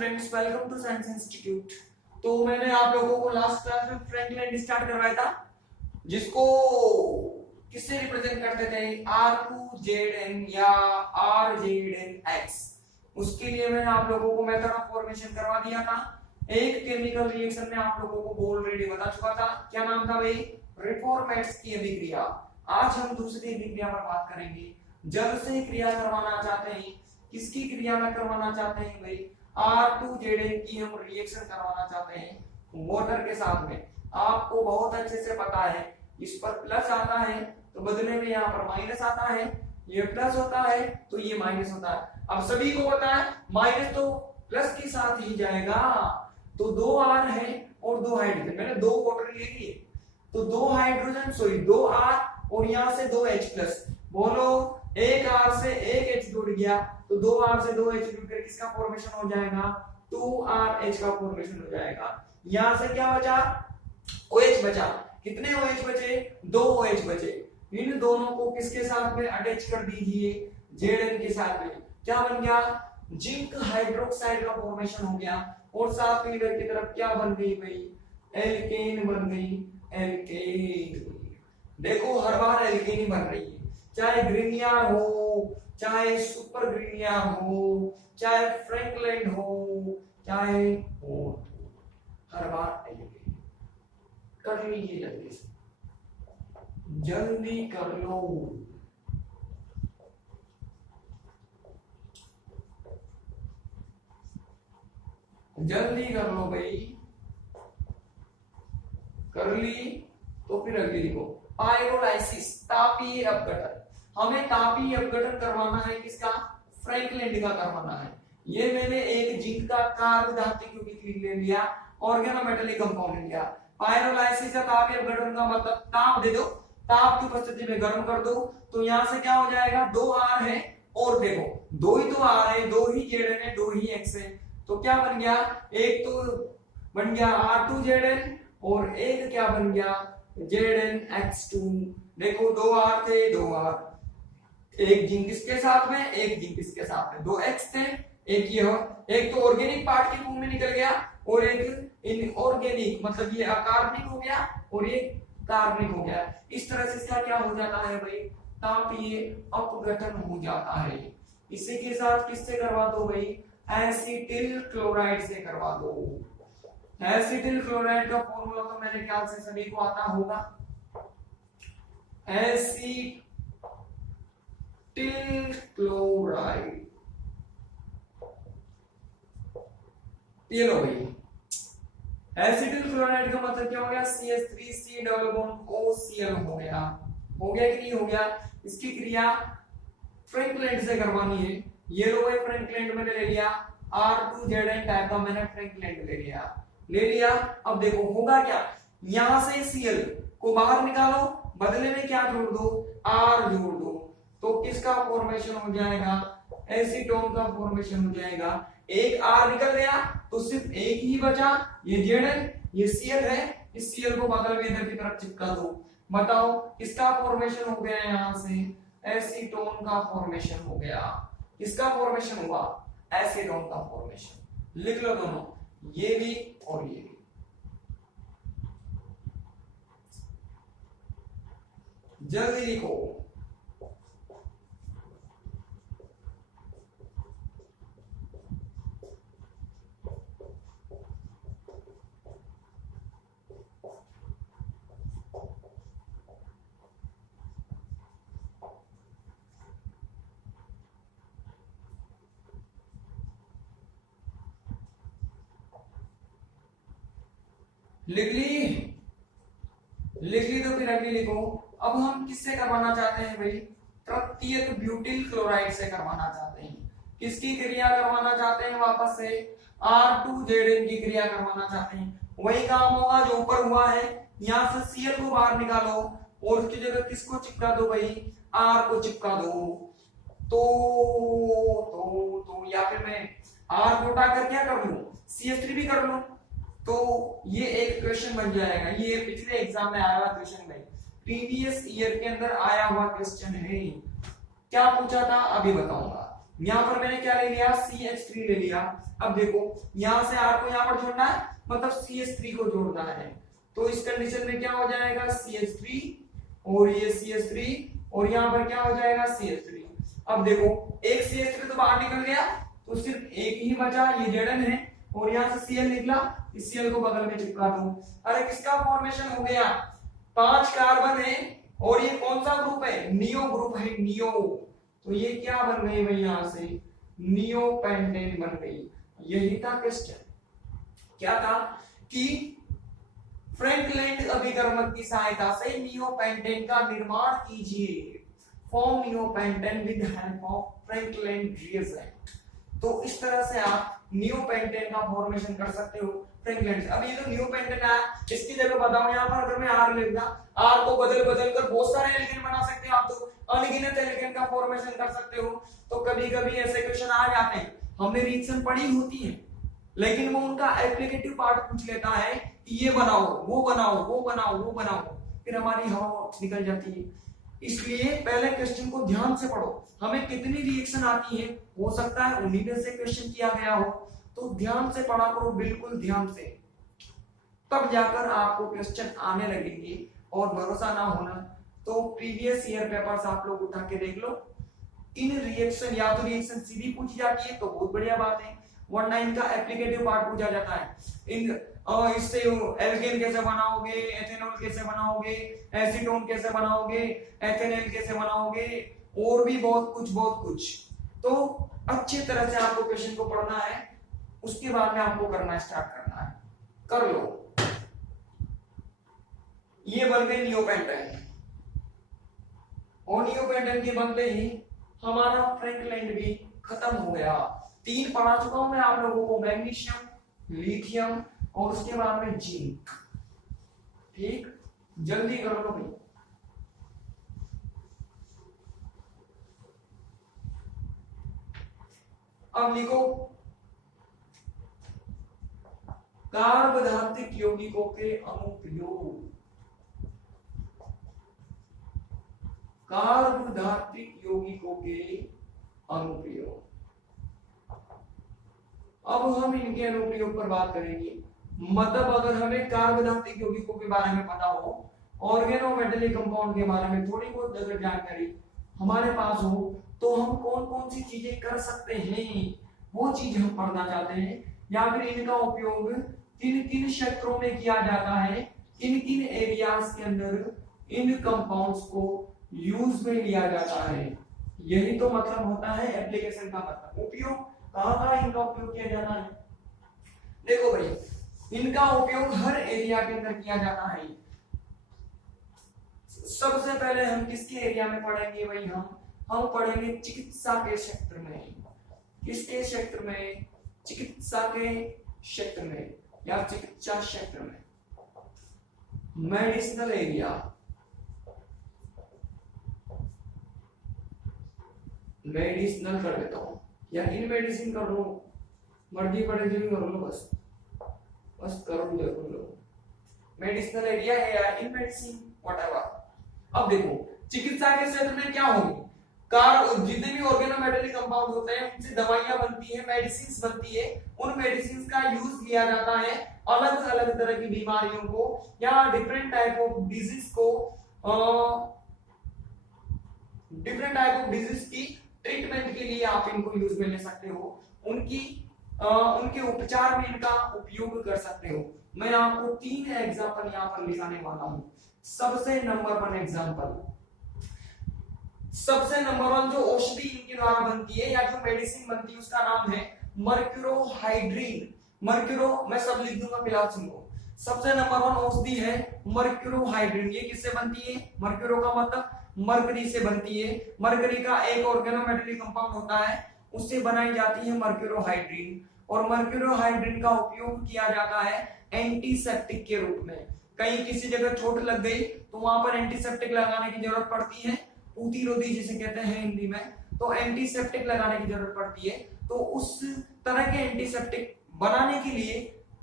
Students, welcome to science institute. तो मैंने आप लोगों को लास्ट क्लास में फ्रैंकलिन स्टार्ट करवाया था, जिसको किससे रिप्रेजेंट करते थे, R2ZN या RZNX। उसके लिए मैंने आप लोगों को मेथड ऑफ फॉर्मेशन करवा दिया था। एक केमिकल रिएक्शन में आप लोगों को ऑलरेडी बता चुका था, क्या नाम था भाई, रिफॉर्मेट्स की अभिक्रिया। आज हम दूसरी अभिक्रिया पर बात करेंगे। जल से क्रिया करवाना चाहते हैं, किसकी क्रिया में करवाना चाहते हैं भाई, R2ZN की हम रिएक्शन करवाना चाहते हैं वाटर के साथ में। आपको बहुत अच्छे से पता है, इस पर प्लस आता है तो बदले में यहाँ पर माइनस आता है, ये प्लस होता है तो ये माइनस होता है। अब सभी को पता है माइनस तो प्लस के साथ ही जाएगा, तो 2 R है और 2 हाइड्रोजन, मैंने 2 वाटर ले लिए तो 2 हाइड्रोजन सॉरी 2 R और यहाँ से 2 H प्लस। बोलो, एक R से एक H जुड़ गया तो 2 R से 2 H जुड़कर किसका फॉर्मेशन हो जाएगा, 2RH का फॉर्मेशन हो जाएगा। यहां से क्या बचा, OH बचा। कितने OH बचे, 2 OH बचे। इन दोनों को किसके साथ में अटैच कर दीजिए, Zn के साथ में। क्या बन गया, जिंक हाइड्रोक्साइड का फॉर्मेशन हो गया। और साथ में इधर की तरफ क्या बन गई भाई, एल्केन बन गई, एल्केन। देखो हर बार एल्केन ही बन रही है, चाहे ग्रीनियर हो, चाहे सुपर ग्रीनियर हो, चाहे फ्रैंकलिन हो, चाहे हो, हर बार एल्केन। कर लीजिए जल्दी से, जल्दी कर लो। जल्दी कर लो भाई, कर ली तो फिर अगली लिखो, पाइरोलाइसिस, तापीय अपघटन। हमें तापीय अपघटन करवाना है, किसका, फ्रैंकलिन का करवाना है। ये मैंने एक जिंक का कार्बन धातु यौगिक ले लिया, ऑर्गेनोमेटेलिक कंपाउंड ले लिया। पाइरोलाइसिस का तापीय अपघटन का मतलब ताप दे दो, ताप की उपस्थिति में गर्म कर दो, तो यहां से क्या हो जाएगा, 2 R है और देखो 2 ही तो R है, 2 ही Zn है, 2 ही X है, तो क्या बन गया, एक तो बन गया R2ZN और एक क्या बन गया, ZnX2। देखो 2 R थे, 2 R, एक जिंक इसके साथ में, एक जिंक इसके साथ में, 2 X थे, एक ये हो, एक तो ऑर्गेनिक पार्ट के फॉर्म में निकल गया और एक इनऑर्गेनिक, मतलब ये अकार्बनिक हो गया और ये कार्बनिक हो गया। इस तरह से इसका क्या हो जाता है भाई, तापीय अपघटन हो जाता है। इसी के साथ किससे करवा दो भाई, एसिटिल क्लोराइड से करवा दो। एसिटिल क्लोराइड का फॉर्मूला तो मेरे ख्याल से सभी को आता होगा, एसिटिल क्लोराइड। ये लो भाई, एसिटिल क्लोराइड का मतलब क्या हो गया, CH3C डबल बॉन्ड OCl हो गया। हो गया कि नहीं हो गया। इसकी क्रिया फ्रैंकलिन से करवानी है। ये लो भाई, फ्रैंकलिन मैंने ले लिया, R2ZN टाइप का मैंने फ्रैंकलिन ले लिया। अब देखो होगा क्या, यहां से Cl को बाहर निकालो, बदले में क्या जोड़ दो, R जोड़ दो, तो किसका फॉर्मेशन हो जाएगा, एसीटोन का फॉर्मेशन हो जाएगा। एक R निकल गया तो सिर्फ एक ही बचा, ये Zn, ये Cl है, इस Cl को बगल में इधर की तरफ चिपका दो। बताओ किसका फॉर्मेशन हो गया, यहां से एसीटोन का फॉर्मेशन हो गया। किसका फॉर्मेशन हुआ, एसीटोन का फॉर्मेशन। लिख लो दोनों, ये भी और ये भी। जल्दी लिखो, लिख ली तो फिर अगली लिखो। अब हम किससे करवाना चाहते हैं भाई, तृतीयक ब्यूटिल क्लोराइड से करवाना चाहते हैं। किसकी क्रिया करवाना चाहते हैं, वापस से R2ZN की क्रिया करवाना चाहते हैं। वही काम होगा जो ऊपर हुआ है, यहां से Cl को बाहर निकालो और उसकी जगह किसको चिपका दो भाई, R को चिपका दो। तो या फिर मैं R को उठाकर क्या कर लूं, CH3 भी कर लूं, तो ये एक क्वेश्चन बन जाएगा। ये पिछले एग्जाम में आया हुआ क्वेश्चन है, प्रीवियस ईयर के अंदर आया हुआ क्वेश्चन है। क्या पूछा था अभी बताऊंगा। यहाँ पर मैंने क्या ले लिया, CH3 ले लिया। अब देखो यहाँ से R को यहाँ पर जोड़ना है, मतलब CH3 को जोड़ना है, तो इस कंडीशन में क्या हो जाएगा CH3 और ये CH3 और यहाँ पर क्या हो जाएगा CH3। अब देखो एक CH3 तो बाहर निकल गया, तो सिर्फ एक ही बचा, ये Zn है, और यहाँ से Cl निकला, इस Cl को बगल में चिपका दो। अरे किसका फॉर्मेशन हो गया, 5 कार्बन है और ये कौन सा ग्रुप है, नियो ग्रुप है, नियो। तो ये क्या बन गई भाई, यहां से नियो पेंटेन बन गई। यही था क्वेश्चन, क्या था कि फ्रैंकलैंड अभिकर्मक की सहायता से नियोपेंटेन का निर्माण कीजिए, form neopentane with help of Frankland reagent. तो इस तरह से आप नियोपेंटेन का फॉर्मेशन कर सकते हो फ्रैंकलैंड से। अब ये जो नियोपेंटेन है इसकी जगह बताओ, यहाँ पर अगर मैं R लेगा, R को बदल बदल कर बहुत सारे एल्केन बना सकते हो आप, तो अनगिनत एल्केन का फॉर्मेशन कर सकते हो। तो कभी कभी ऐसे क्वेश्चन आ जाते हैं, हमने रिएक्शन पढ़ी होती है लेकिन वो उनका एप्लीकेटिव पार्ट पूछ लेता है कि ये बनाओ, वो बनाओ, वो बनाओ, वो बनाओ, फिर हमारी हवा निकल जाती है। इसलिए पहले क्वेश्चन को ध्यान से पढ़ो, हमें कितनी रिएक्शन आती है, हो सकता है उन्हीं में से क्वेश्चन किया गया हो, तो ध्यान से पढ़ा करो, बिल्कुल ध्यान से, तब जाकर आपको क्वेश्चन आने लगेंगे। और भरोसा ना होना तो प्रीवियस ईयर पेपर्स आप लोग उठा के देख लो, इन रिएक्शन या तो रिएक्शन सीधी पूछी जाती है तो बहुत बढ़िया बात है, वरना इनका एप्लीकेटिव पार्ट पूछा जाता है। इन इससे एल्केन कैसे बनाओगे, एथेनॉल कैसे बनाओगे, एसीटोन कैसे बनाओगे, एथेनॉल कैसे बनाओगे, और भी बहुत कुछ। तो अच्छी तरह से आपको क्वेश्चन को पढ़ना है, उसके बाद में आपको करना स्टार्ट करना है, कर लो। ये बन गए नियोपेंटेन, और नियोपेंटेन के बनते ही हमारा फ्रैंकलैंड भी खत्म हो गया। 3 पढ़ा चुका हूं मैं आप लोगों को, मैग्नीशियम, लिथियम और उसके बाद में जिंक। ठीक, जल्दी कर लो भाई। अब लिखो कार्बधात्विक यौगिकों के अनुप्रयोग, कार्बधात्विक यौगिकों के अनुप्रयोग। अब हम इनके अनुप्रयोग पर बात करेंगे। मतलब अगर हमें कार्बधात्विक यौगिकों के बारे में पता हो, ऑर्गेनोमेटेलिक कंपाउंड के बारे में थोड़ी बहुत अगर जानकारी हमारे पास हो, तो हम कौन कौन सी चीजें कर सकते हैं वो चीज हम पढ़ना चाहते हैं, या फिर इनका उपयोग किन किन क्षेत्रों में किया जाता है, किन किन एरियाज के अंदर इन कंपाउंड्स को यूज में लिया जाता है। यही तो मतलब होता है एप्लीकेशन का मतलब, उपयोग कहां इनका उपयोग किया जाता है। देखो भाई, इनका उपयोग हर एरिया के अंदर किया जाता है। सबसे पहले हम किसके एरिया में पढ़ेंगे भाई, हम पढ़ेंगे चिकित्सा के क्षेत्र में। किसके क्षेत्र में, चिकित्सा के क्षेत्र में या चिकित्सा क्षेत्र में, मेडिसिनल एरिया, मेडिसिनल कर देता हूं या इन मेडिसिन कर लो, मर्जी पड़ेगी कर लो, बस कर लो, मेडिसिनल एरिया है या इन मेडिसिन व्हाटएवर। अब देखो चिकित्सा के क्षेत्र में क्या होगी, जितने भी ऑर्गेनोमेटेलिक कंपाउंड होते हैं उनसे दवाइयां बनती है, मेडिसिन बनती है, उन मेडिसिन का यूज किया जाता है अलग अलग तरह की बीमारियों को या डिफरेंट टाइप ऑफ डिजीज को, डिफरेंट टाइप ऑफ डिजीज की ट्रीटमेंट के लिए आप इनको यूज में ले सकते हो, उनके उपचार में इनका उपयोग कर सकते हो। मैं आपको 3 एग्जांपल यहाँ पर लिखाने वाला हूं। सबसे नंबर 1 एग्जांपल, सबसे नंबर 1 जो औषधि इनके द्वारा बनती है या जो मेडिसिन बनती है उसका नाम है मर्क्यूरोहाइड्रिन। मर्क्यूरो मैं सब लिख दूंगा, फिलहाल सुनो। सबसे नंबर 1 औषधि है मर्क्यूरोहाइड्रिन। ये किससे बनती है, मर्क्यूरो का मतलब मरकरी से बनती है। मरकरी का एक ऑर्गेनोमेटेलिक कंपाउंड होता है, उससे बनाई जाती है मर्क्यूरोहाइड्रिन। और मर्क्यूरोहाइड्रिन का उपयोग किया जाता है एंटीसेप्टिक के रूप में। कहीं किसी जगह चोट लग गई तो वहां पर एंटीसेप्टिक लगाने की जरूरत पड़ती है, प्रतिरोधी जिसे कहते हैं हिंदी में, तो एंटीसेप्टिक लगाने की जरूरत पड़ती है। तो उस तरह के एंटीसेप्टिक बनाने के लिए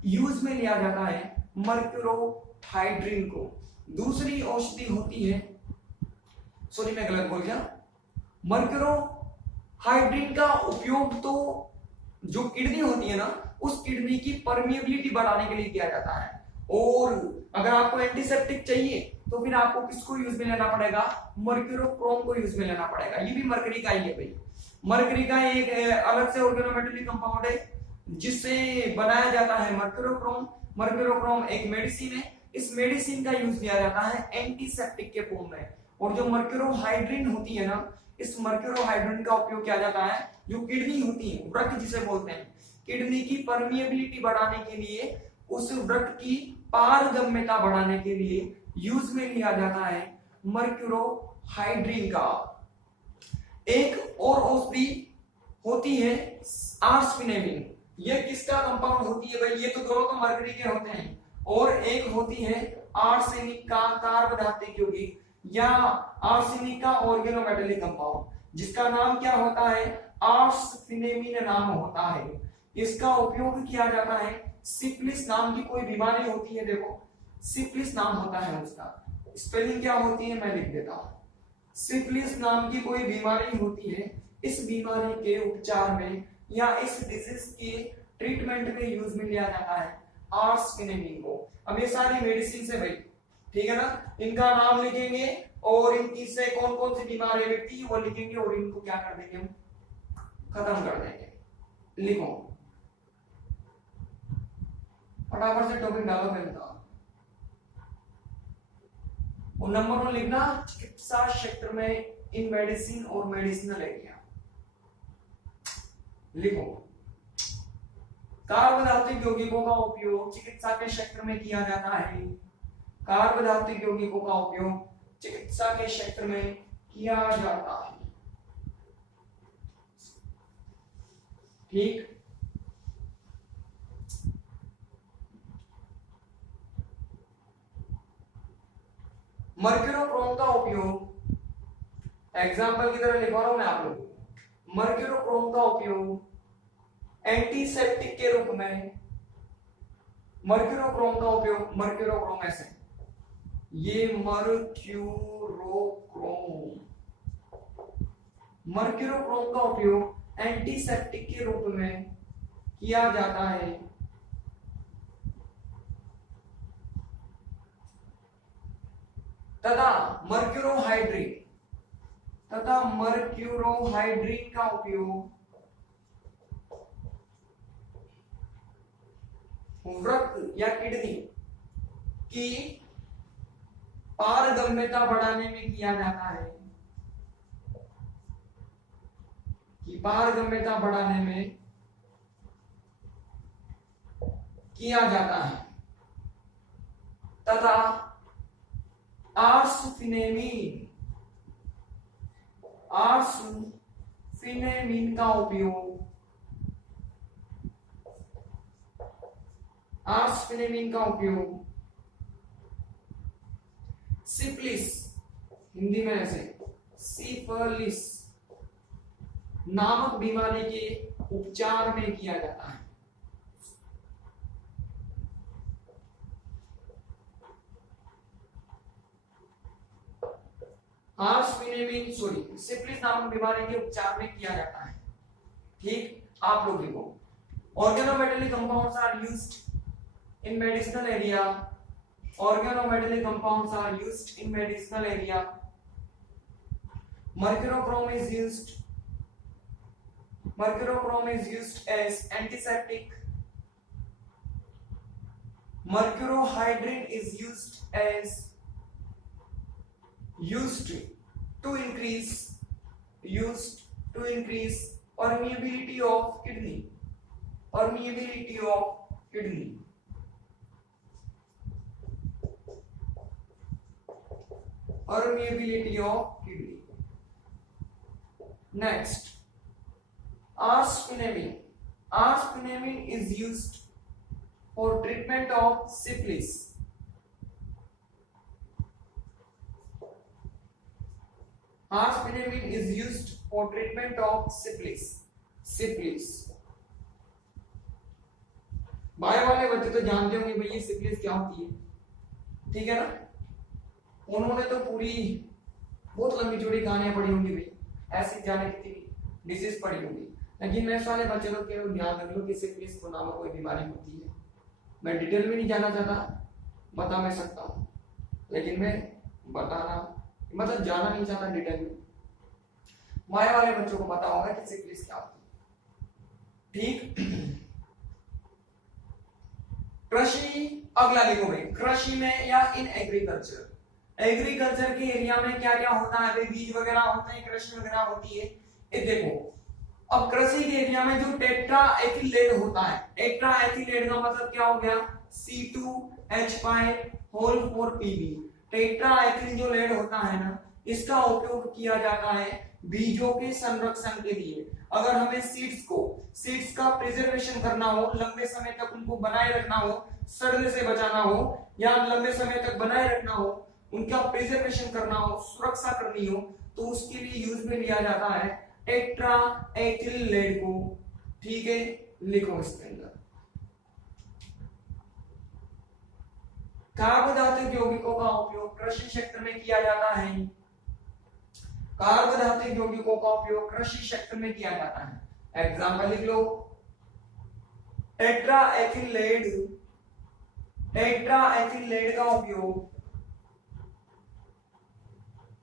यूज में लिया जाता है मर्क्यूरोहाइड्रिन को। दूसरी औषधि होती है, सॉरी मैं गलत बोल गया, हाइड्रीन का उपयोग तो जो किडनी होती है ना, उस किडनी की परमिएबिलिटी बढ़ाने के लिए किया जाता है। और अगर आपको एंटीसेप्टिक चाहिए तो फिर आपको किसको यूज में लेना पड़ेगा, मर्क्यूरोक्रोम को यूज में लेना पड़ेगा। ये भी मरकरी का ही है भाई। मरकरी का एक अलग से ऑर्गेनोमेटेलिक कंपाउंड है जिससे बनाया जाता है मर्क्यूरोक्रोम। मर्क्यूरोक्रोम एक मेडिसिन है। इस मेडिसिन का यूज किया जाता है एंटीसेप्टिक के फॉर्म में। और जो मर्क्यूरोहाइड्रिन होती है ना, इस मर्क्यूरोहाइड्रिन का उपयोग किया जाता है जो किडनी होती है, वृक्क जिसे बोलते हैं, किडनी की परमिएबिलिटी बढ़ाने के लिए, उस वृक्क की पारगम्यता बढ़ाने के लिए यूज में लिया जाता है मर्क्यूरोहाइड्रिन का। एक और औषधि होती है आर्सफिनेमिन। ये किसका कंपाउंड होती है भाई, ये तो दोनों तो मरकरी के होते हैं। और एक होती है आर्सेनिक का कार्बोधात्विक यौगिक या आर्सेनिक का ऑर्गेनोमेटेलिक कंपाउंड, जिसका नाम क्या होता है, आर्सफिनेमिन नाम होता है। इसका उपयोग किया जाता है, सिफिलिस नाम की कोई बीमारी होती है, देखो सिफिलिस नाम होता है उसका, स्पेलिंग क्या होती है मैं लिख देता हूं। सिफिलिस नाम की कोई बीमारी होती है, इस बीमारी के उपचार में या इस डिजीज के ट्रीटमेंट में यूज में लिया जाता है आर्सफिनेमिन को। अब ये सारी मेडिसिन है भाई, ठीक है ना, इनका नाम लिखेंगे और इनकी से कौन कौन सी बीमारी व्यक्ति वो लिखेंगे और इनको क्या कर देंगे, हम खत्म कर देंगे। लिखो फटाफट से टॉपिक डालो मेरे साथ। और नंबर 1 लिखना, चिकित्सा क्षेत्र में इन मेडिसिन और मेडिसिनल एरिया। लिखो, कार्बोधात्विक यौगिकों का उपयोग चिकित्सा के क्षेत्र में किया जाता है। कार्बोधात्विक यौगिकों का उपयोग चिकित्सा के क्षेत्र में किया जाता है। ठीक, मर्क्यूरोक्रोम का उपयोग, एग्जाम्पल की तरह लिखवा रहा हूं मैं आप लोगों को, मर्क्यूरोक्रोम का उपयोग एंटीसेप्टिक के रूप में, मर्क्यूरोक्रोम का उपयोग, मर्क्यूरोक्रोम ऐसे, ये मर्क्यूरोक्रोम का उपयोग एंटीसेप्टिक के रूप में किया जाता है। तथा मर्क्यूरोहाइड्रिन का उपयोग वृक्क या किडनी की पारगम्यता बढ़ाने में किया जाता है, कि पारगम्यता बढ़ाने में किया जाता है। तथा आर्सफिनेमिन का उपयोग, आर्सफिनेमिन का उपयोग सिफिलिस, हिंदी में ऐसे सिफिलिस नामक बीमारी के उपचार में किया जाता है। आर्सफिनेमिन सिफिलिस नामक बीमारी के उपचार में किया जाता है। ठीक, आप लोग लिखो, organometallic compounds are used in medicinal area, organometallic compounds are used in medicinal area. Mercurochrome is used as antiseptic. Mercurohydrin is used to increase permeability of kidney. Permeability of kidney. Next, arsfinamin is used for treatment of syphilis. Arsfinamin is used for treatment of syphilis. Bio वाले बच्चे तो जानते होंगे भाई ये syphilis क्या होती है, ठीक है ना। उन्होंने तो पूरी बहुत लंबी चौड़ी कहानियां पढ़ी होंगी भाई, ऐसी जाने कितनी डिजीज पड़ी होगी। लेकिन मैं सारे बच्चे लोग केवल ध्यान रख लो कि सिफिलिस को नामक कोई बीमारी होती है। मैं डिटेल में नहीं जाना चाहता, बता मैं सकता हूँ, लेकिन मैं बताना मतलब जाना नहीं चाहता डिटेल में। माया वाले बच्चों को पता होगा कि सिफिलिस क्या होती है। ठीक। कृषि, अगला लिखो भाई, कृषि में या इन एग्रीकल्चर, एग्रीकल्चर के एरिया में क्या क्या होता है भाई, बीज वगैरह होते हैं, कृषि वगैरह होती है। ये देखो, अब कृषि के एरिया में जो टेट्रा एथिलेट होता है, टेट्रा एथिलेट का मतलब क्या हो गया, C2H5 whole 4Pb। Tetra ethyl जो लेड होता है ना, इसका उपयोग किया जाता है बीजों के संरक्षण के लिए। अगर हमें सीड्स का प्रिजर्वेशन करना हो, लंबे समय तक उनको बनाए रखना हो, सड़ने से बचाना हो, या लंबे समय तक बनाए रखना हो, उनका प्रिजर्वेशन करना हो, सुरक्षा करनी हो, तो उसके लिए यूज में लिया जाता है टेट्रा एथिल लेड को। ठीक है, लिखो इसके अंदर। कार्बोधातुक यौगिकों का उपयोग कृषि क्षेत्र में किया जाता है। कार्बोधातुक यौगिकों का उपयोग कृषि क्षेत्र में किया जाता है। एग्जांपल लिख लो, टेट्रा एथिल लेड का उपयोग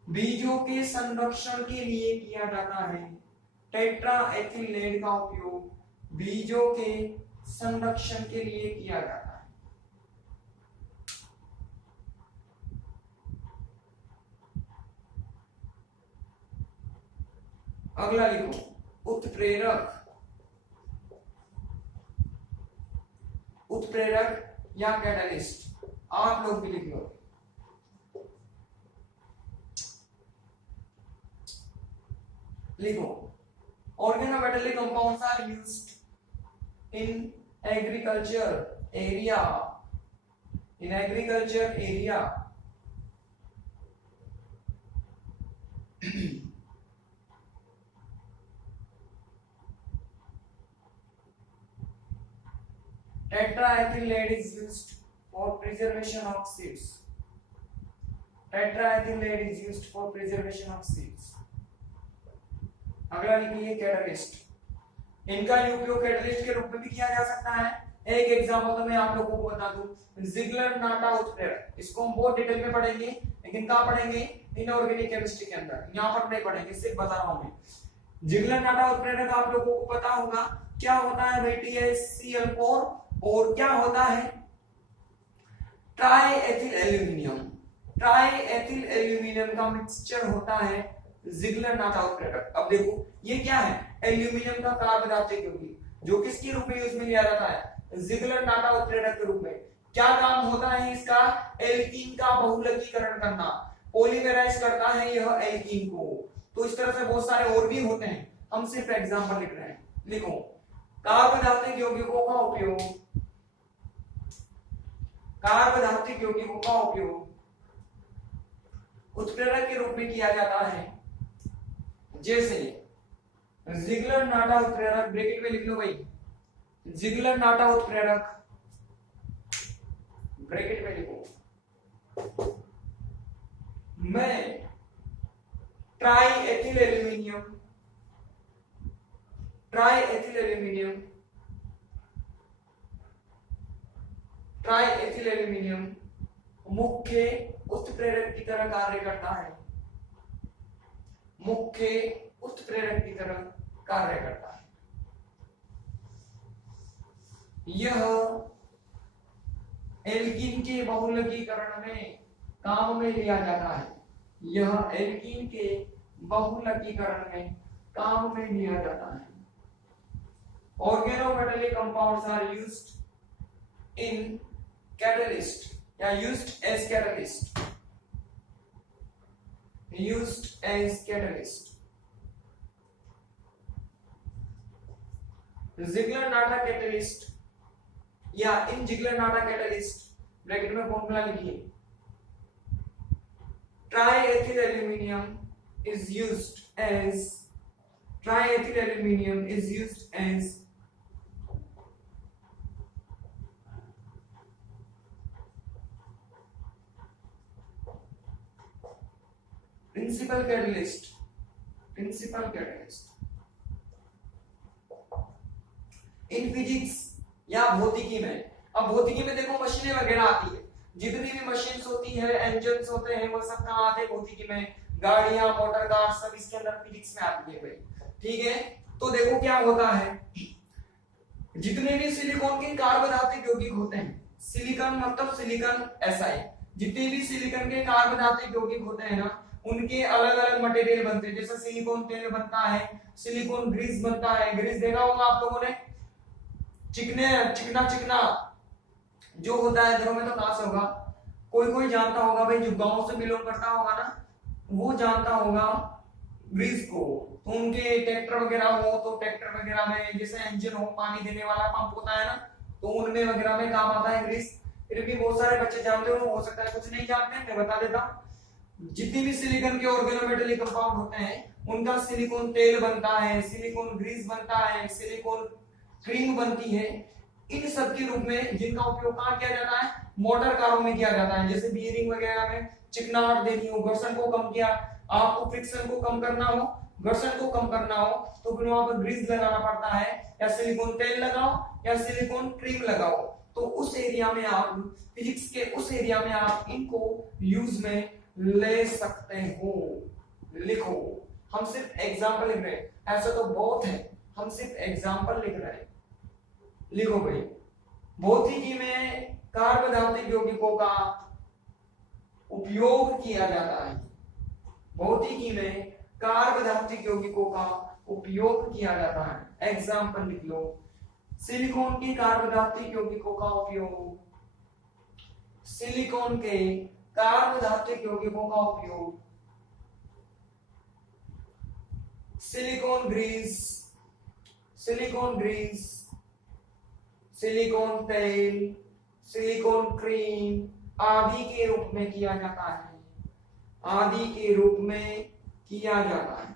बीजों के संरक्षण के लिए किया जाता है। टेट्रा एथिल लेड का उपयोग बीजों के संरक्षण के लिए किया जाता है। अगला लिखो, उत्प्रेरक या कैटलिस्ट। आप लोग भी लिख लो। लिखो, organometallic compounds are used in agriculture area. In agriculture area, tetraethyl lead is used for preservation of seeds. Tetraethyl lead is used for preservation of seeds. अगला लिखिए कैटलिस्ट। इनका उपयोग कैटलिस्ट के रूप में भी किया जा सकता है। एक एग्जांपल तो मैं आप लोगों को बता दूं, जिगलर नाटा उत्प्रेरक। इसको हम बहुत डिटेल में पढ़ेंगे, लेकिन कहां पढ़ेंगे, इनऑर्गेनिक केमिस्ट्री के अंदर, यहां पर नहीं पढ़ेंगे, सिर्फ बता रहा हूं मैं। जिगलर नाटा उत्प्रेरक आप लोगों को पता होगा क्या होता है भाई, TiCl4, और क्या होता है, ट्राईएथिल एल्यूमिनियम। ट्राईएथिल एल्यूमिनियम का मिक्सचर होता है जिगलर नाटा उत्प्रेरक। अब देखो ये क्या है, एल्यूमिनियम का कार्बोधातुक यौगिक, जो किसके रूप में यूज में लिया जाता है, जिगलर नाटा उत्प्रेरक के रूप में। क्या काम होता है इसका, एल्कीन का बहुलकीकरण करना, पॉलीमराइज करता है यह एल्कीन को। तो इस तरह से बहुत सारे और भी होते हैं, हम सिर्फ एग्जांपल लिख रहे हैं। लिखो, कार्बोधातुक यौगिकों का उपयोग, कार्बोधातुक यौगिकों का उपयोग उत्प्रेरक के रूप में किया जाता है, जैसे जिगलर नाटा उत्प्रेरक, ब्रैकेट में लिख लो भाई, जिगलर नाटा उत्प्रेरक, ब्रैकेट में लिखो, मैं ट्राईएथिल एल्यूमिनियम, ट्राईएथिल एल्यूमिनियम, ट्राईएथिल एल्यूमिनियम मुख्य उत्प्रेरक की तरह कार्य करता है, मुख्य उत्प्रेरक की तरह कार्य करता है। यह एल्कीन के बहुलकीकरण में काम में लिया जाता है, यह एल्कीन के बहुलकीकरण में काम में लिया जाता है। Organometallic compounds are used in catalyst या used as catalyst, used as catalyst. Ziggler नाटा कैटलिस्ट या इन जिगलर नाटा कैटलिस्ट, ब्रैकेट में फॉर्मूला लिखिए, ट्राईएथिल aluminium is used as, triethyl aluminum is used as principal catalyst, principal catalyst. In physics या भौतिकी में, अब भौतिकी में देखो मशीनें वगैरह आती है, जितनी भी मशीन्स होती है, इंजन्स होते हैं, वो सब कहाँ आते हैं? भौतिकी में। गाड़ियां, मोटर कार सब इसके अंदर फिजिक्स में आती है भाई, ठीक है। तो देखो क्या होता है, जितने भी सिलिकॉन के कार्बनिक यौगिक होते हैं, सिलिकॉन मतलब सिलिकॉन SI, जितने भी सिलिकॉन के कार्बनिक यौगिक होते हैं ना, उनके अलग अलग मटेरियल बनते हैं। जैसे सिलिकॉन तेल बनता है, सिलिकॉन ग्रीस बनता है, ग्रीस देखा होगा आप लोगों ने, चिकना चिकना जो होता है घरों में, तो कहां से होगा? कोई कोई जानता होगा भाई, जो गांव से बिलोंग करता होगा ना, वो जानता होगा ग्रीस को। तो उनके ट्रैक्टर वगैरह हो, तो ट्रैक्टर वगैरह में जैसे इंजन हो, पानी देने वाला पंप होता है ना, तो उनमें वगैरह में काम आता है ग्रीस। फिर भी बहुत सारे बच्चे जानते हो सकता है कुछ नहीं जानते हैं, मैं बता देता हूं। जितनी भी सिलिकॉन के ऑर्गेनोमेटेलिक कंपाउंड होते हैं, उनका सिलिकॉन तेल बनता है, सिलिकॉन ग्रीस बनता है, सिलिकॉन क्रीम बनती है। इन सब के रूप में जिनका उपयोग कहां किया जाता है? मोटर कारों में किया जाता है। जैसे बियरिंग वगैरह में चिकनाहट देनी हो, घर्षण को कम किया, आपको फ्रिक्शन को कम करना हो, घर्षण को कम करना हो, तो फिर वहां पर ग्रीस लगाना पड़ता है, या सिलिकॉन तेल लगाओ या सिलिकॉन क्रीम लगाओ। तो उस एरिया में आप, फिजिक्स के उस एरिया में आप इनको यूज में ले सकते हो। लिखो, हम सिर्फ एग्जांपल लिख रहे हैं, ऐसा तो बहुत है, हम सिर्फ एग्जांपल लिख रहे हैं। लिखो भाई, भौतिकी में कार्बनिक यौगिकों का उपयोग किया जाता है, भौतिकी में कार्बनिक यौगिकों का उपयोग किया जाता है। एग्जांपल लिख लो, सिलिकॉन की कार्बनिक यौगिकों का उपयोग, सिलिकॉन के कार्बनिक यौगिकों का उपयोग, silicone grease, silicone grease, silicone तेल, सिलिकॉन क्रीम आदि के रूप में किया जाता है, आदि के रूप में किया जाता है।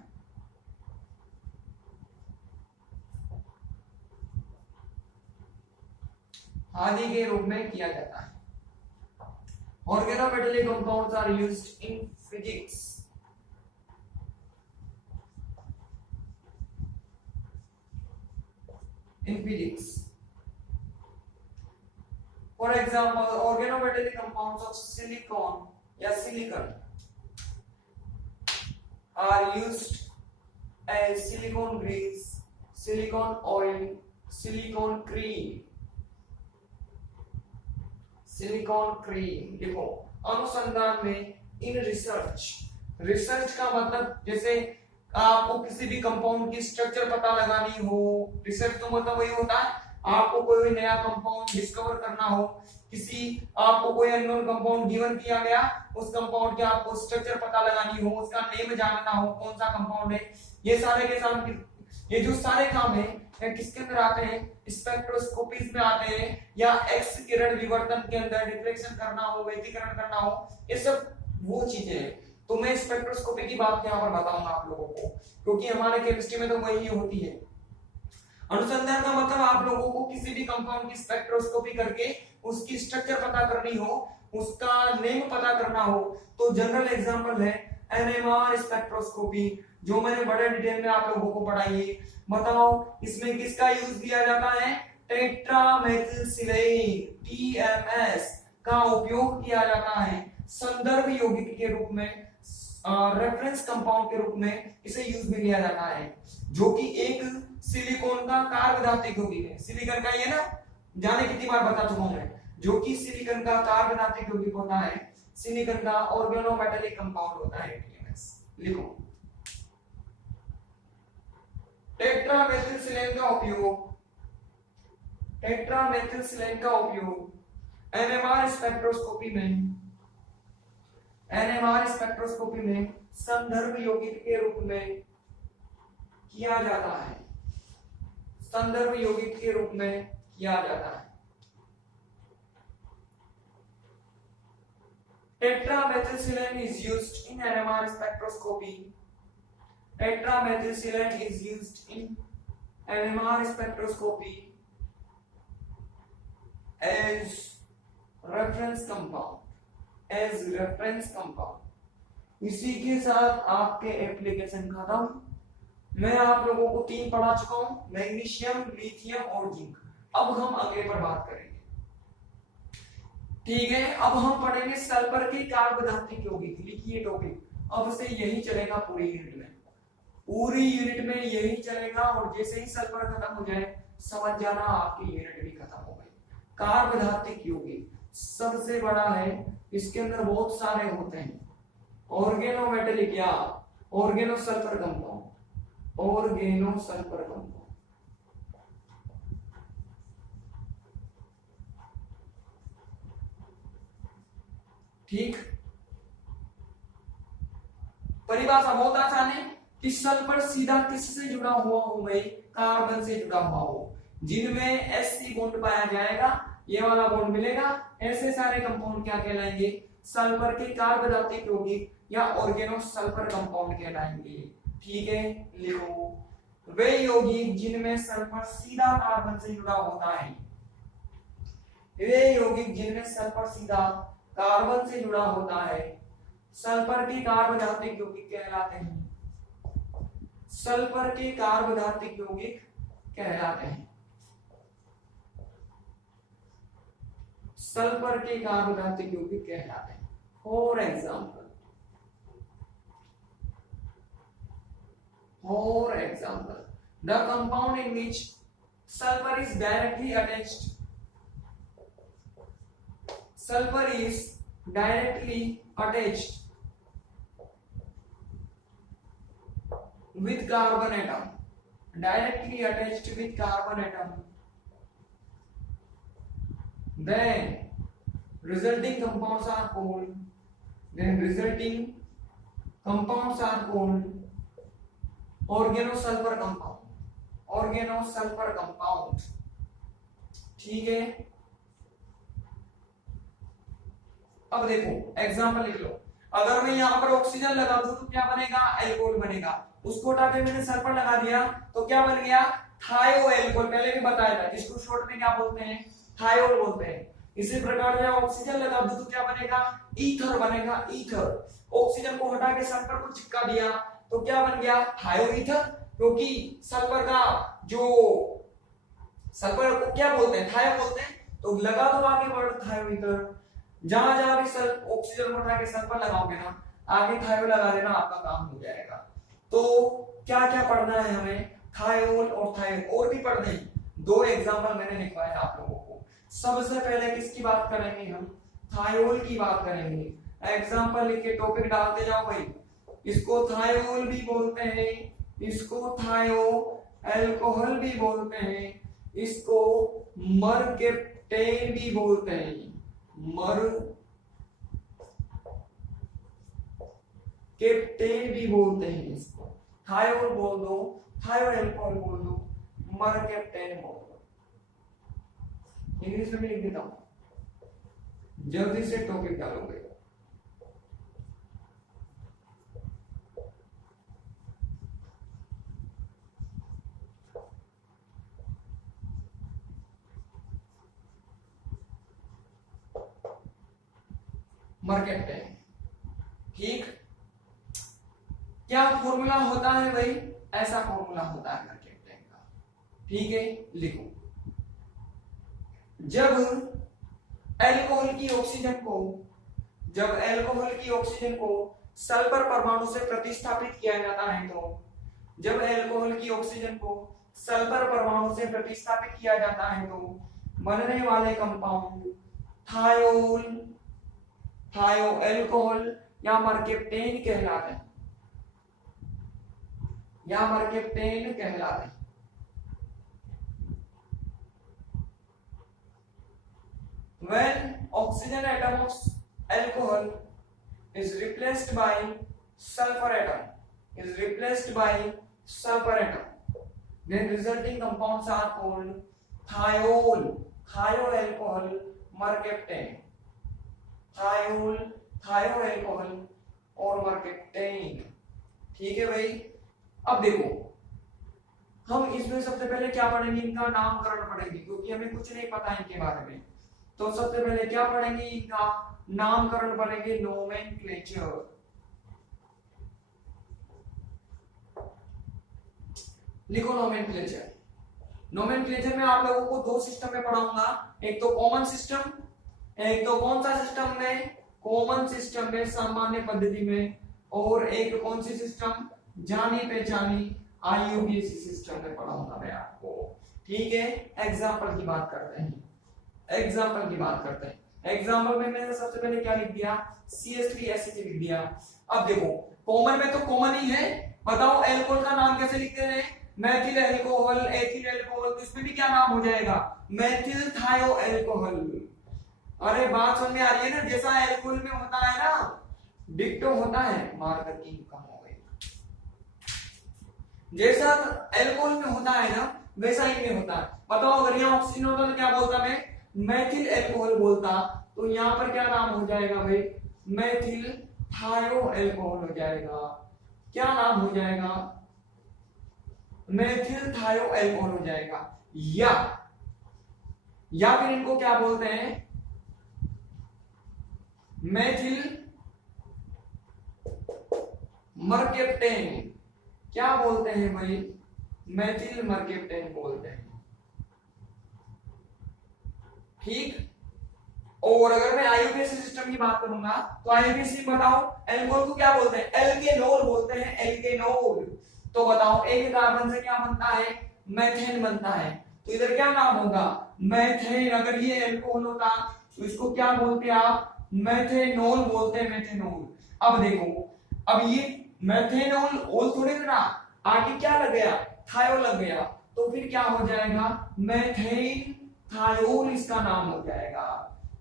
आदि के रूप में किया जाता है। Organometallic compounds are used in physics. In physics, for example, organometallic compounds of silicon या silicon are used as silicon grease, silicon oil, silicon cream, silicon cream। देखो, अनुसंधान में इन रिसर्च, रिसर्च का मतलब जैसे आपको किसी भी कंपाउंड की स्ट्रक्चर पता लगानी हो, रिसर्च तो मतलब वही होता है, आपको कोई नया कंपाउंड डिस्कवर करना हो, किसी आपको कोई अननोन कंपाउंड गिवन किया गया, उस कंपाउंड के आपको स्ट्रक्चर पता लगानी हो, उसका नेम जानना हो, कौन सा कंपाउंड है, ये सारे के साथ, ये जो सारे काम है किसके अंदर आते हैं? स्पेक्ट्रोस्कोपीज में आते हैं, या एक्स किरण विवर्तन के अंदर डिफ्लेक्शन करना हो, व्यतिकरण करना हो, ये सब वो चीजें हैं। तो मैं स्पेक्ट्रोस्कोपी की बात यहाँ पर बताऊंगा आप लोगों को, क्योंकि हमारे केमिस्ट्री में तो वही होती है। अनुसंधान का मतलब आप लोगों को किसी भी कंपाउंड की स्पेक्ट्रोस्कोपी करके उसकी स्ट्रक्चर पता करनी हो, उसका नेम पता करना हो। तो जनरल एग्जांपल है एनएमआर स्पेक्ट्रोस्कोपी, जो मैंने बड़े डिटेल में आप लोगों को पढ़ाई है। बताओ इसमें किसका यूज किया जाता है? टेट्रामेथिलसिलेन टीएमएस का उपयोग किया जाता है संदर्भ यौगिक के रूप में, रेफरेंस कंपाउंड के रूप में इसे यूज में लिया जाता है, जो कि एक सिलिकॉन का कार्बनिक यौगिक है। सिलिकॉन का ये ना, जाने कितनी बार बता चुका हूं मैं, जो कि सिलिकॉन का कार्बनिक यौगिक होता है, सिलिकॉन का ऑर्गेनोमेटेलिक कंपाउंड होता है टीएमएस। लिखो, टेट्रामेथिलसिलेन का उपयोग, टेट्रामेथिलसिलेन का उपयोग एनएमआर स्पेक्ट्रोस्कोपी में, एनएमआर स्पेक्ट्रोस्कोपी में संदर्भ यौगिक के रूप में किया जाता है, संदर्भ यौगिक के रूप में किया जाता है। टेट्रामेथिलसिलेन is used in NMR spectroscopy. Tetramethylsilane is used in NMR spectroscopy as reference compound, as reference compound। इसी के साथ आपके एप्लीकेशन खत्म। मैं आप लोगों को 3 पढ़ा चुका हूं, मैग्नीशियम, लिथियम और जिंक। अब हम अगले पर बात करेंगे। ठीक है, अब हम पढ़ेंगे सल्फर की कार्बोदत्तिक यौगिक। लिखिए टॉपिक, अब से यही चलेगा पूरी यूनिट में, पूरी यूनिट में यही चलेगा। और जैसे ही सल्फर खत्म हो जाए समझ जाना आपकी यूनिट भी खत्म हो गई। कार्बोदत्तिक यौगिक सबसे बड़ा है, इसके अंदर बहुत सारे होते हैं। ऑर्गेनोमेटेलिक या organo sulphur compound, organo sulphur compound. ठीक, परिभाषा बहुत आसान है कि सल्फर सीधा किससे जुड़ा हुआ हो भाई, कार्बन से जुड़ा हुआ हो। जिनमें Sc बॉन्ड पाया जाएगा, ये वाला बॉन्ड मिलेगा, ऐसे सारे कंपाउंड क्या कहलाएंगे, सल्फर के कार्बोदत्तिक यौगिक या ऑर्गेनो सल्फर कंपाउंड कहलाएंगे। ठीक है, लिखो वे यौगिक जिनमें सल्फर सीधा कार्बन से जुड़ा होता है, वे यौगिक जिनमें सल्फर सीधा कार्बन से जुड़ा होता है सल्फर के कार्बोदत्तिक यौगिक कहलाते हैं। सल्फर के कार्बोदत्तिक यौगिक कहलाते हैं। सल्फर के कार्बोदत्तिक यौगिक कहलाते हैं। For example, the compound in which sulphur is directly attached, sulfur is directly attached with carbon atom, directly attached with carbon atom, then resulting compounds are called, organosulfur compound, organosulfur compound। ठीक है, अब देखो example लिख लो। अगर मैं यहाँ पर oxygen लगा दूं तो क्या बनेगा, एल्कोहल बनेगा। उसको उठा के मैंने सल्फर लगा दिया तो क्या बन गया, थायो एल्कोहल। पहले भी बताया था, जिसको शॉर्ट में क्या बोलते हैं, थायोल बोलते हैं। इसी प्रकार से ऑक्सीजन लगा दूं तो क्या बनेगा, ईथर बनेगा, ईथर। ऑक्सीजन को हटा के सल्फर को चिपका दिया तो क्या बन गया, थायो ईथर। क्योंकि सल्फर का जो सल्फर को क्या बोलते हैं, थायो बोलते हैं। तो लगा दो आगे वर्ड थायो ईथर। जहां जहां भी सल्फर ऑक्सीजन उठा के सल्फर लगाओगे ना, आगे थायो लगा देना, आपका काम हो जाएगा। तो क्या क्या पढ़ना है हमें, थायोल और थायो, और भी पढ़ने हैं। 2 एग्जांपल मैंने लिखवाए आप लोगों को। सबसे पहले किसकी बात करेंगे हम, थायोल की बात करेंगे। एग्जांपल लिख के टॉपिक डालते जाओ भाई। इसको थायोल भी बोलते हैं, इसको थायो अल्कोहल भी बोलते हैं, इसको मर्केप्टेन भी बोलते हैं, मर्केप्टेन भी बोलते हैं। इसको थायोल बोल दो, थायो अल्कोहल बोल दो, मर्केप्टेन बोल दो। इंग्लिश में लिख देता हूं, जल्दी से टॉपिक डालोगे। मर्केप्टेन। ठीक, क्या फॉर्मूला होता है भाई, ऐसा फॉर्मूला होता है मर्केप्टेन का। ठीक है, लिखो। जब अल्कोहल की ऑक्सीजन को सल्फर परमाणु से प्रतिस्थापित किया जाता है, तो जब अल्कोहल की ऑक्सीजन को सल्फर परमाणु से प्रतिस्थापित किया जाता है तो बनने वाले कंपाउंड थायो अल्कोहल या मर्केप्टेन कहलाते हैं, या मर्केप्टेन कहलाते हैं। When oxygen atom of alcohol is replaced by sulfur atom, then resulting compounds are called thiol, thioalcohol, mercaptan, thioalcohol और mercaptan। ठीक है भाई। अब देखो हम इसमें सबसे पहले क्या पढ़ेंगे, इनका नामकरण पढ़ेंगे, क्योंकि हमें कुछ नहीं पता इनके बारे में। तो सबसे पहले क्या पढ़ेंगे, इनका नामकरण पढ़ेंगे, नोमेनक्लेचर। लिखो नोमेनक्लेचर। नोमेनक्लेचर में आप लोगों को दो सिस्टम में पढ़ाऊंगा, एक तो कॉमन सिस्टम, एक तो कौन सा सिस्टम में, कॉमन सिस्टम में सामान्य पद्धति में, और एक कौन सी सिस्टम, जानी पहचानी आईयूपीएसी सिस्टम में पढ़ाऊंगा मैं आपको। ठीक है, एग्जांपल की बात करते हैं, एग्जांपल की बात करते हैं। एग्जांपल में मैंने सबसे पहले क्या लिख दिया, CH3SH लिख दिया। अब देखो कॉमन में तो कॉमन ही है, बताओ एल्कोहल का नाम कैसे लिखते हैं, मेथिल एल्कोहल, एथिल एल्कोहल, तो इसमें भी क्या नाम हो जाएगा, मेथिल थायो एल्कोहल। अरे बात समझ में आ रही है ना, जैसा एल्कोहल में होता है ना डिक्टो होता है, मार्कर की कम हो गई, जैसा एल्कोहल में होता है ना वैसा ही में होता है। बताओ अगर यहाँ ऑक्सीजन होता तो क्या बोलता मैं, मेथिल एल्कोहल बोलता, तो यहाँ पर क्या नाम हो जाएगा भाई, मेथिल थायो एल्कोहल हो जाएगा। क्या नाम हो जाएगा, मेथिल थायो एल्कोहल हो जाएगा। या फिर इनको क्या बोलते हैं, मेथिल मर्केप्टेन। क्या बोलते हैं भाई, मेथिल मर्केप्टेन बोलते हैं। ठीक, और अगर मैं आईयूपीएसी सिस्टम की बात करूंगा तो आईयूपीएसी बताओ एल्कोहल को क्या बोलते हैं, एल्केनोल बोलते हैं, एल्केनोल। तो बताओ एक कार्बन से क्या बनता है, मेथेन बनता है, तो इधर क्या नाम होगा, मेथेन। अगर ये एल्कोहल होता तो इसको क्या बोलते आप, मेथेनॉल बोलते हैं, मेथेनॉल। अब देखो, अब ये मेथेनॉल ओल थोड़े ना, आगे क्या लग गया, थायो लग गया, तो फिर क्या हो जाएगा, मेथेन थायोल इसका नाम हो जाएगा।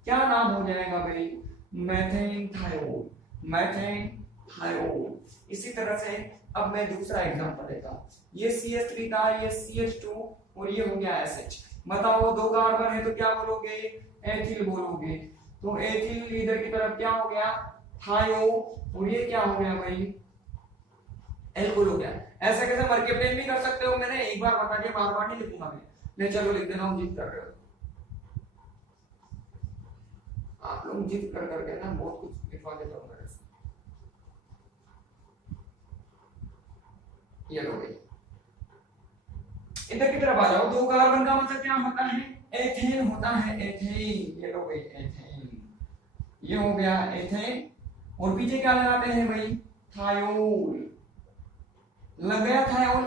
क्या नाम हो जाएगा भाई, मेथेन थायोल, मेथेन थायोल। इसी तरह से अब मैं दूसरा एग्जांपल लेता हूं, ये CH3 था, ये CH2 और ये हो गया SH। बताओ दो कार्बन है तो क्या बोलोगे, एथिल बोलोगे, तो एथिल इधर की तरफ क्या हो गया, थायो, और ये क्या हो गया भाई, एल्कोहल हो गया। ऐसा कैसे मर्केप्टेन भी कर सकते हो, मैंने एक बार बता दिया, बार बार नहीं लिखूंगा मैं चलो लिख देना हूं, जिद कर रहे हो आप लोग, जिद कर करके ना बहुत कुछ लिखवा देता हूं मेरे से। ये लो भाई, इधर की तरफ आ जाओ। दो कार्बन का मतलब क्या होता है, एथेन होता है, एथेन। ये लो भाई एथेन, ये हो गया एथेन, और पीछे क्या लगाते हैं भाई, थायोल, लग गया थायोल।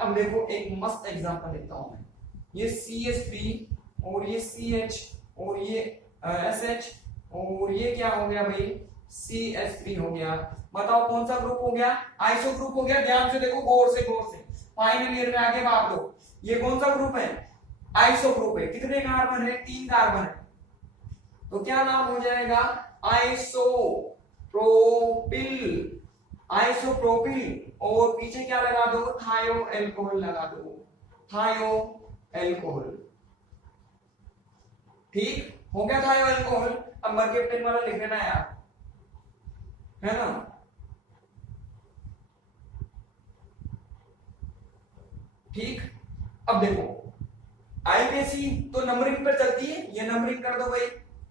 अब देखो एक मस्त एग्जांपल लेता हूं मैं, ये CH3 और ये CH और ये SH और ये क्या हो गया भाई, CH3 हो गया। बताओ कौन सा ग्रुप हो गया, आइसो ग्रुप हो गया। ध्यान से देखो, गौर से, गौर से, फाइनल ईयर में आगे बात लो, ये कौन सा ग्रुप है, आइसो ग्रुप है। कितने कार्बन है, 3 कार्बन है, तो क्या नाम हो जाएगा, आइसोप्रोपिल, आइसोप्रोपिल, और पीछे क्या लगा दो, थायो एल्कोहल लगा दो, थायो एल्कोहल। ठीक हो गया थायो एल्कोहल। अब मर्केप्टेन वाला लिख देना यार, है ना। ठीक, अब देखो आईयूपीएसी तो नंबरिंग पर चलती है, ये नंबरिंग कर दो भाई।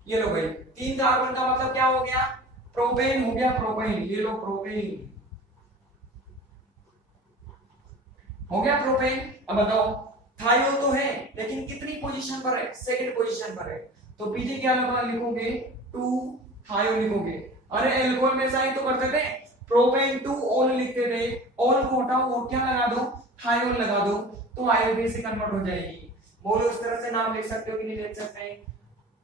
ये लो भाई, 3 कार्बन का मतलब क्या हो गया, प्रोपेन हो गया, प्रोपेन। ये लो प्रोपेन हो गया, प्रोपेन। अब बताओ थायो तो है लेकिन कितनी पोजीशन पर है, सेकंड पोजीशन पर है, तो पीछे क्या लगा लिखोगे, 2 थायो लिखोगे। अरे एल्कोहल में ऐसा ही तो करते थे, प्रोपेन 2 ऑल लिखते थे, ऑल को हटाओ और क्या लगा दो, थायोल लगा दो, तो आईओबी से कन्वर्ट हो जाएगी। बोलो इस तरह से नाम लिख सकते हो कि नहीं लिख सकते,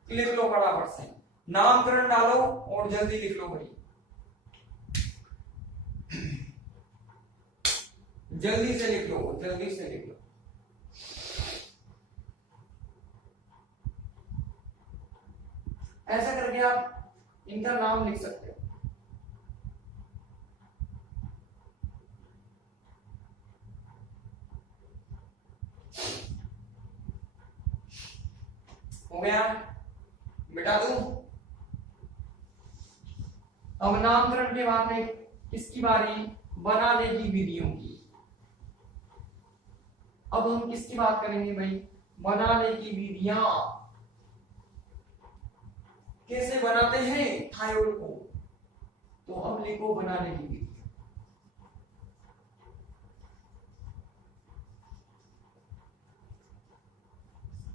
लिख लो फटाफट से, नामकरण डालो और जल्दी लिख लो भाई, जल्दी से लिख लो, जल्दी से लिख लो। ऐसा करके आप इनका नाम लिख सकते हो। हो गया, मिटा दूं। अब नामकरण के बाद में किसकी बारी, बनाने की विधियों की। अब हम किसकी बात करेंगे भाई, बनाने की विधियां, कैसे बनाते हैं थायोल को। तो अब लिखो बनाने की विधि।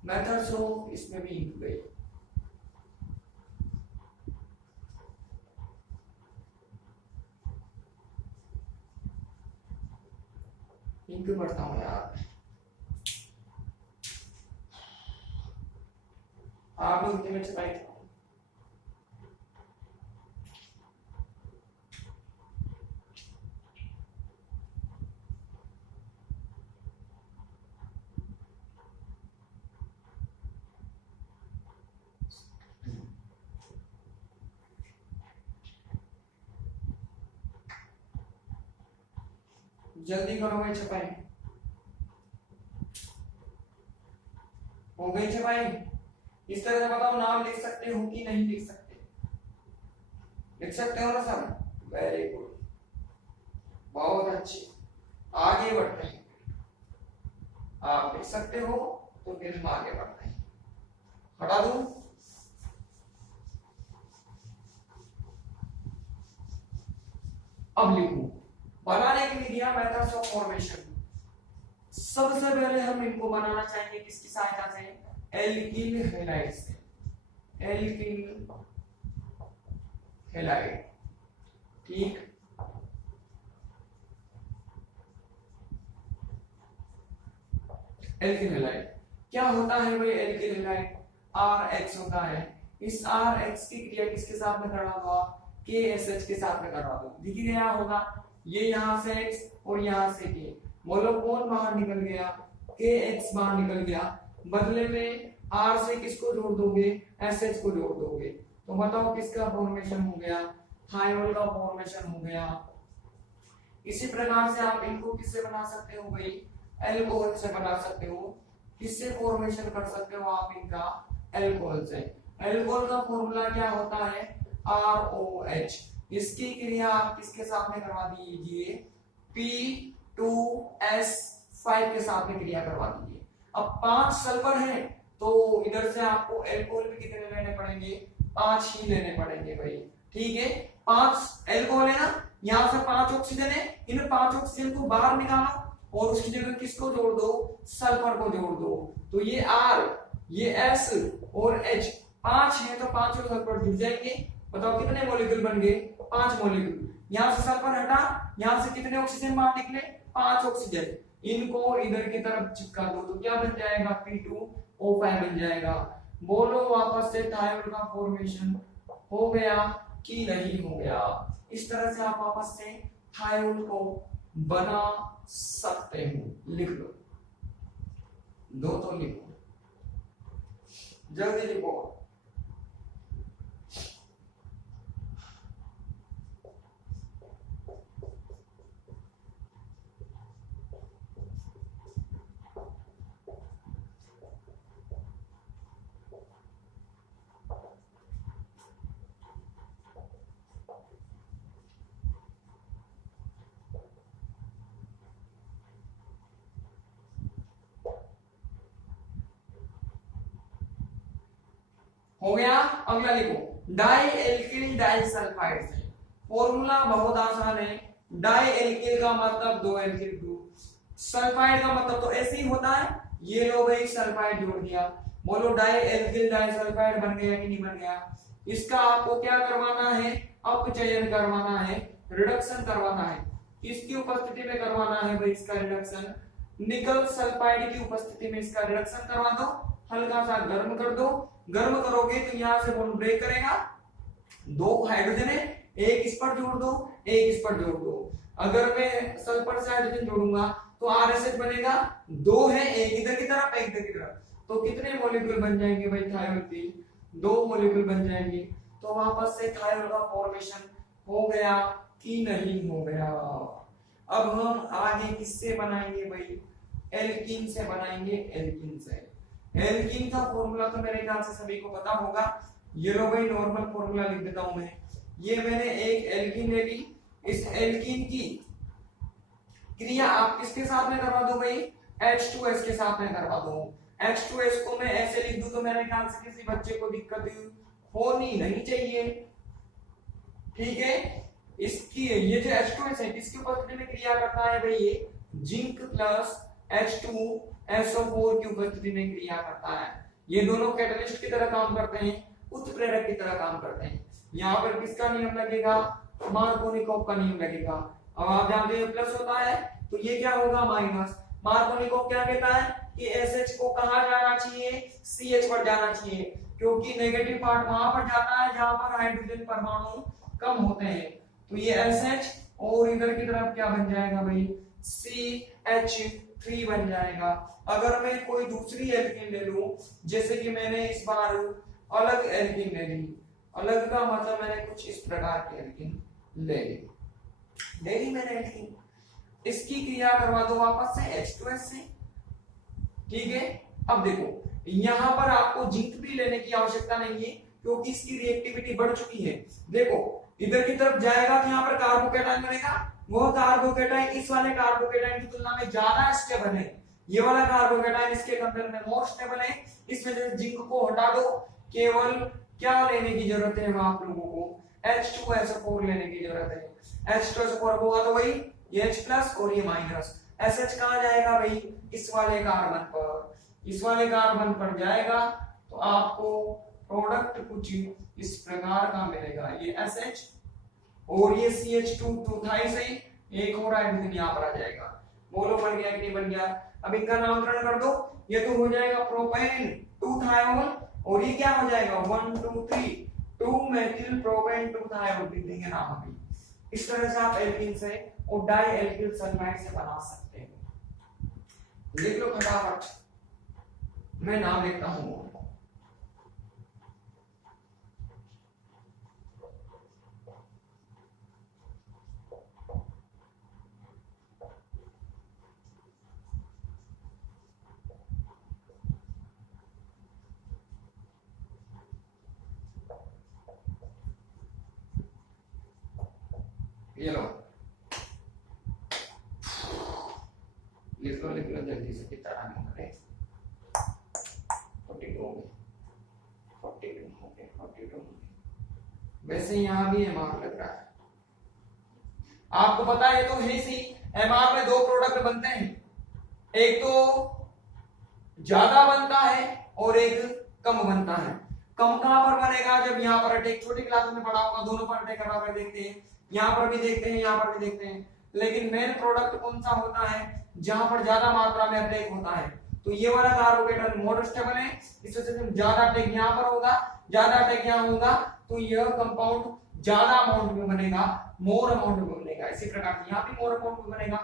मेथड्स ऑफ, इसमें भी इंक गई। इंक पढ़ता हूँ यार, आप लोग हिंदी में छपाई। जल्दी करो भाई, छपाई हो गई छपाई। इस तरह से बताओ, नाम लिख सकते हो कि नहीं लिख सकते? लिख सकते हो ना सब? वेरी गुड, बहुत अच्छे, आगे बढ़ते हैं। आप लिख सकते हो तो फिर हम आगे बढ़ते हैं। हटा दूं? अब लिखूं। बनाने के लिए दिया मेथड्स ऑफ फॉर्मेशन। सबसे पहले हम इनको बनाना चाहेंगे किसकी सहायता से? एल्किल हैलाइड से। एल्किल हैलाइड, ठीक। एल्किल हैलाइड क्या होता है भाई? एल्किल हैलाइड RH होता है। इस RH की क्रिया किसके साथ में करवा दो? KSH के साथ में करवा दो। दिख गया होगा, ये यहां से X और यहां से K, बोलो कौन बाहर निकल गया? KX बाहर निकल गया। बदले में R से किसको जोड़ दोगे? SH को जोड़ दोगे। तो बताओ किसका फॉर्मेशन हो गया? थायोल का फॉर्मेशन हो गया। इसी प्रकार से आप इनको किससे बना सकते हो भाई? अल्कोहल से बना सकते हो। किससे फॉर्मेशन कर सकते हो आप इनका? अल्कोहल से। अल्कोहल का फॉर्मूला क्या होता है? ROH। इसकी क्रिया आप किसके साथ में करवा दीजिए? P2S5 के साथ में क्रिया करवा दीजिए। अब 5 सल्फर है तो इधर से आपको अल्कोहल भी कितने लेने पड़ेंगे? 5 ही लेने पड़ेंगे भाई, ठीक है। 5 अल्कोहल है ना, यहां से 5 ऑक्सीजन है, इन 5 ऑक्सीजन को बाहर निकालो और उसकी जगह किसको जोड़ दो? सल्फर को जोड़ दो। तो ये R, ये S और H 5 है तो 5 सल्फर जुड़ जाएंगे। बताओ कितने मॉलिक्यूल बन गए? 5 मॉलिक्यूल। यहां से सल्फर हटा, यहां से कितने ऑक्सीजन बाहर निकले? 5 ऑक्सीजन। इनको इधर की तरफ चिपका दो तो क्या बन जाएगा? P2O5 बन जाएगा। बोलो वापस से थायोल का फॉर्मेशन हो गया कि नहीं हो गया? इस तरह से आप वापस से थायोल को बना सकते हो। लिख लो, दो तो लिखो, जल्दी लिखो। हो गया? अगला लिखो, डाई एल्किल डाइसल्फाइड से। फॉर्मूला बहुत आसान है। डाई एल्किल का मतलब 2 एल्किल ग्रुप, सल्फाइड का मतलब तो ऐसे ही होता है। ये लो भाई सल्फाइड जोड़ दिया। बोलो डाई एल्किल डाइसल्फाइड बन गया कि नहीं बन गया? इसका आपको क्या करवाना है? अपचयन करवाना है, रिडक्शन करवाना है। किसकी उपस्थिति में करवाना है भाई इसका रिडक्शन? निकल सल्फाइड की उपस्थिति में इसका रिडक्शन करवा दो। हल्का सा गर्म कर दो। गर्म करोगे तो यहां से बॉन्ड ब्रेक करेगा, 2 हाइड्रोजन है, एक इस पर जोड़ दो, एक इस पर जोड़ दो। अगर मैं सल्फर से हाइड्रोजन जोड़ूंगा तो RSH बनेगा, 2 है, एक इधर की तरफ एक इधर की तरफ। तो कितने मॉलिक्यूल बन जाएंगे भाई थायोल के? 2 मॉलिक्यूल बन जाएंगे। तो वापस से थायोल का फॉर्मेशन हो गया कि नहीं हो गया? अब हम आगे किससे बनाएंगे भाई? एल्कीन से बनाएंगे। एल्कीन से। एल्कीन का फॉर्मूला तो मेरे ख्याल से सभी को पता होगा। ये लो भाई नॉर्मल फॉर्मूला लिख देता हूं मैं। ये मैंने एक एल्कीन ले ली। इस एल्कीन की क्रिया आप किसके साथ में करवा दो भाई? H2S के साथ में करवा दो। H2S को मैं ऐसे लिख दूं तो मेरे ख्याल से किसी बच्चे को दिक्कत होनी नहीं चाहिए, ठीक है। इसकी ये जो H2S है किसकी उपस्थिति में क्रिया करता है भाई? ये जिंक प्लस H2 SO4 की उपस्थिति में क्रिया करता है। ये दोनों कैटलिस्ट की तरह काम करते हैं, उत्प्रेरक की तरह काम करते हैं। यहाँ पर किसका नियम लगेगा? मार्कोनिकोव का नियम लगेगा। अब आप जानते हैं प्लस होता है तो ये क्या होगा? माइनस। मार्कोनिकोव क्या कहता है कि SH को कहाँ जाना चाहिए? CH पर जाना चाहिए, क्योंकि नेगेटिव पार्ट वहां पर जाता है जहां पर हाइड्रोजन परमाणु कम होते हैं। तो ये SH और इधर की तरफ क्या बन जाएगा भाई? CH3 बन जाएगा। अगर मैं कोई दूसरी एल्कीन ले लूं, जैसे कि मैंने इस बार अलग एल्कीन ले ली, अलग का मतलब मैंने कुछ इस प्रकार की एल्कीन ले ली मैंने एल्कीन, इसकी क्रिया करवा दो वापस से H2S से, ठीक है। अब देखो यहां पर आपको जिंक भी लेने की आवश्यकता नहीं है, क्योंकि इसकी रिएक्टिविटी बढ़ चुकी है। देखो इधर की तरफ जाएगा तो यहाँ पर कार्बोकेटाइन बनेगा, वो कार्बोकेटाइन इस वाले कार्बोकेटाइन की तुलना में ज्यादा स्टेबल है। ये वाला कार्बोकेटाइन इसके कंपेयर में मोर स्टेबल है। इसमें से जिंक को हटा दो, केवल क्या लेने की जरूरत है? आप लोगों को H2SO4 लेने की जरूरत है। H2SO4 होगा तो वही ये H प्लस और ये माइनस। SH कहाँ जाएगा भाई? इस वाले कार्बन पर, इस वाले कार्बन पर जाएगा तो आपको प्रोडक्ट कुछ इस प्रकार का मिलेगा। ये SH और ये CH2 था ही सही, एक और हाइड्रोजन यहाँ पर आ जाएगा। बोलो बन गया कि नहीं बन गया? अब इनका नामकरण कर दो, ये तो हो जाएगा प्रोपेन 2 थायोल, और ये क्या हो जाएगा? 1 2 3 2 मेथिल प्रोपेन 2 थायोल भी देंगे नाम अभी। इस तरह से आप एल्कीन से और डाई एल्किल सल्फाइड से बना सकते हो। लिख लो फटाफट, मैं नाम लिखता हूं। ये लो, लिख लो जल्दी से, कितना टाइम हो गया? 42 हो गए। वैसे यहाँ भी MR लग रहा है, आपको पता है ये तो है सी। MR में दो प्रोडक्ट बनते हैं, एक तो ज्यादा बनता है और एक कम बनता है। कम कहां पर बनेगा? जब यहाँ पर अटैक, छोटी क्लास में पढ़ा होगा, दोनों पर अटैक करवा कर देखते हैं, यहाँ पर भी देखते हैं, यहाँ पर भी देखते हैं। लेकिन मेन प्रोडक्ट कौन सा होता है? जहां पर ज्यादा मात्रा में अटैक होता है। तो ये वाला कार्बोकेटाइन मोर स्टेबल है, इस वजह से ज्यादा अटैक यहाँ पर होगा, ज्यादा अटैक यहाँ होगा, तो यह कंपाउंड ज्यादा अमाउंट में बनेगा, मोर अमाउंट में बनेगा। इसी प्रकार से यहाँ भी मोर अमाउंट में बनेगा।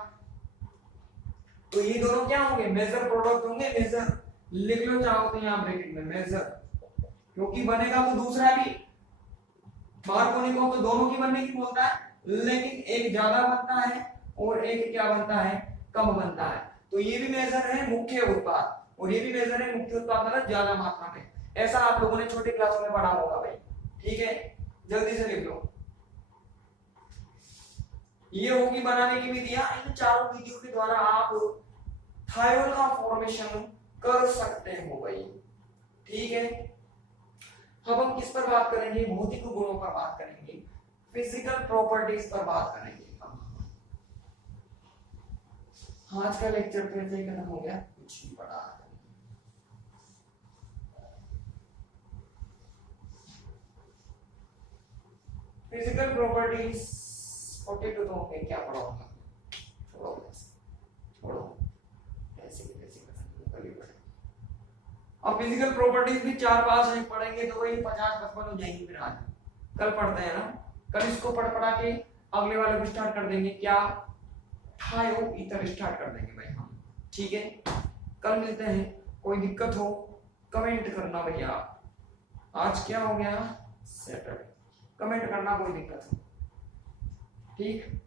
तो ये दोनों क्या होंगे? मेजर प्रोडक्ट होंगे। मेजर लिख लो चाहो तो यहाँ ब्रैकेट में मेजर, क्योंकि बनेगा तो दूसरा भी। मार्कोनिकोव तो दोनों की बनने की बोलता है, लेकिन एक ज्यादा बनता है और एक क्या बनता है? कम बनता है। तो ये भी मेजर है मुख्य उत्पाद, और ये भी मेजर है मुख्य उत्पाद मतलब ज्यादा मात्रा में। ऐसा आप लोगों ने छोटी क्लासों में पढ़ा होगा भाई, ठीक है। जल्दी से लिख लो। ये होगी बनाने की विधियां। इन चारों विधियों के द्वारा आप थायोल का फॉर्मेशन कर सकते हो भाई, ठीक है। अब हम किस पर बात करेंगे? भौतिक गुणों पर बात करेंगे, फिजिकल प्रॉपर्टीज पर बात करेंगे। आज का लेक्चर फिर से खत्म हो गया, कुछ नहीं पढ़ा। फिजिकल प्रॉपर्टीज 42 तो होंगे, क्या पढ़ाऊंगा? छोड़ो ऐसे कल ही पढ़े। अब फिजिकल प्रॉपर्टीज भी 4-5 हैं, पढ़ेंगे तो वही 50-55 हो जाएंगी। फिर आज कल पढ़ते हैं ना, कल इसको पढ़ के अगले वाले को स्टार्ट कर देंगे। क्या? थायो ईथर स्टार्ट कर देंगे भाई हम, ठीक है। कल मिलते हैं। कोई दिक्कत हो कमेंट करना भैया। आज क्या हो गया? सैटरडे। कमेंट करना कोई दिक्कत हो, ठीक।